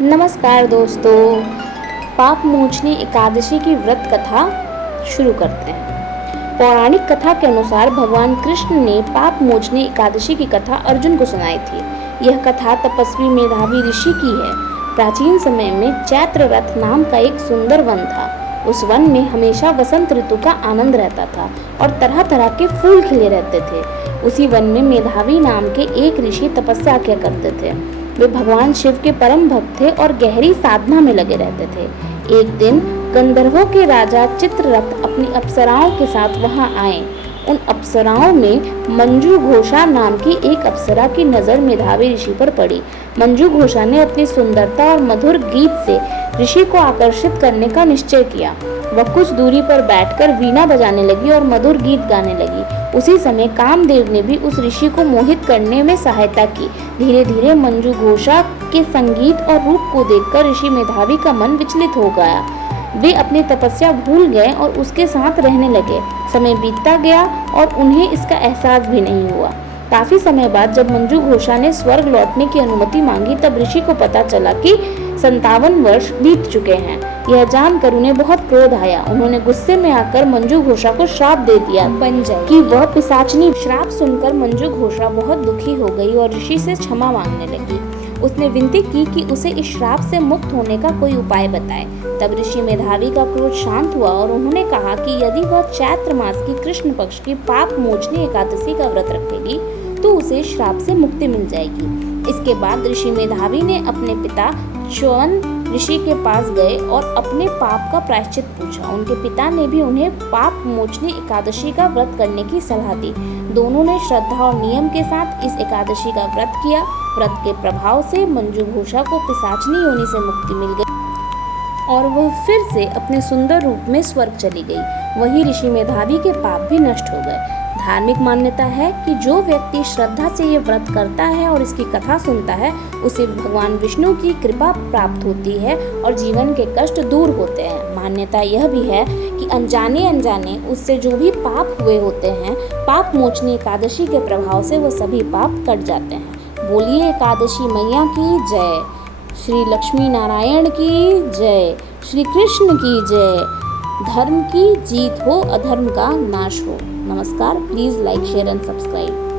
नमस्कार दोस्तों। पाप मोचनी एकादशी की व्रत कथा शुरू करते हैं। पौराणिक कथा के अनुसार भगवान कृष्ण ने पाप मोचनी एकादशी की कथा अर्जुन को सुनाई थी। यह कथा तपस्वी मेधावी ऋषि की है। प्राचीन समय में चैत्र रथ नाम का एक सुंदर वन था। उस वन में हमेशा वसंत ऋतु का आनंद रहता था और तरह तरह के फूल खिले रहते थे। उसी वन में मेधावी नाम के एक ऋषि तपस्या किया करते थे। वे भगवान शिव के परम भक्त थे और गहरी साधना में लगे रहते थे। एक दिन गंधर्वों के राजा चित्ररथ अपनी अप्सराओं के साथ वहां आए। उन अप्सराओं में मंजू घोषा नाम की एक अप्सरा की नज़र मेधावी ऋषि पर पड़ी। मंजू घोषा ने अपनी सुंदरता और मधुर गीत से ऋषि को आकर्षित करने का निश्चय किया। वह कुछ दूरी पर बैठकर वीणा बजाने लगी और मधुर गीत गाने लगी। उसी समय कामदेव ने भी उस ऋषि को मोहित करने में सहायता की। धीरे धीरे मंजू घोषा के संगीत और रूप को देखकर ऋषि मेधावी का मन विचलित हो गया। वे अपनी तपस्या भूल गए और उसके साथ रहने लगे। समय बीतता गया और उन्हें इसका एहसास भी नहीं हुआ। काफी समय बाद जब मंजू घोषा ने स्वर्ग लौटने की अनुमति मांगी, तब ऋषि को पता चला कि 57 वर्ष बीत चुके हैं। यह जानकर उन्हें बहुत क्रोध आया। उन्होंने गुस्से में आकर मंजू घोषा को श्राप दे दिया बन जाए कि वह पिशाचिनी। श्राप सुनकर मंजू घोषा बहुत दुखी हो गई और ऋषि से क्षमा मांगने लगी। उसने विनती की कि उसे इस श्राप से मुक्त होने का कोई उपाय बताए। तब ऋषि मेधावी का क्रोध शांत हुआ और उन्होंने कहा कि यदि वह चैत्र मास की कृष्ण पक्ष की पाप मोचनी एकादशी का व्रत रखेगी तो उसे श्राप से मुक्ति मिल जाएगी। इसके बाद ऋषि मेधावी ने अपने पिता च्यवन ऋषि के पास गए और अपने पाप का प्रायश्चित पूछा। उनके पिता ने भी उन्हें पाप मोचनी एकादशी का व्रत करने की सलाह दी। दोनों ने श्रद्धा और नियम के साथ इस एकादशी का व्रत किया। व्रत के प्रभाव से मंजू घोषा को पिशाचिनी योनि से मुक्ति मिल गई और वह फिर से अपने सुंदर रूप में स्वर्ग चली गई। वही ऋषि मेधावी के पाप भी नष्ट हो गए। धार्मिक मान्यता है कि जो व्यक्ति श्रद्धा से ये व्रत करता है और इसकी कथा सुनता है, उसे भगवान विष्णु की कृपा प्राप्त होती है और जीवन के कष्ट दूर होते हैं। मान्यता यह भी है कि अनजाने अनजाने उससे जो भी पाप हुए होते हैं, पाप मोचनी एकादशी के प्रभाव से वो सभी पाप कट जाते हैं। बोलिए एकादशी मैया की जय, श्री लक्ष्मी नारायण की जय, श्री कृष्ण की जय। धर्म की जीत हो, अधर्म का नाश हो। नमस्कार। Please like, share and subscribe.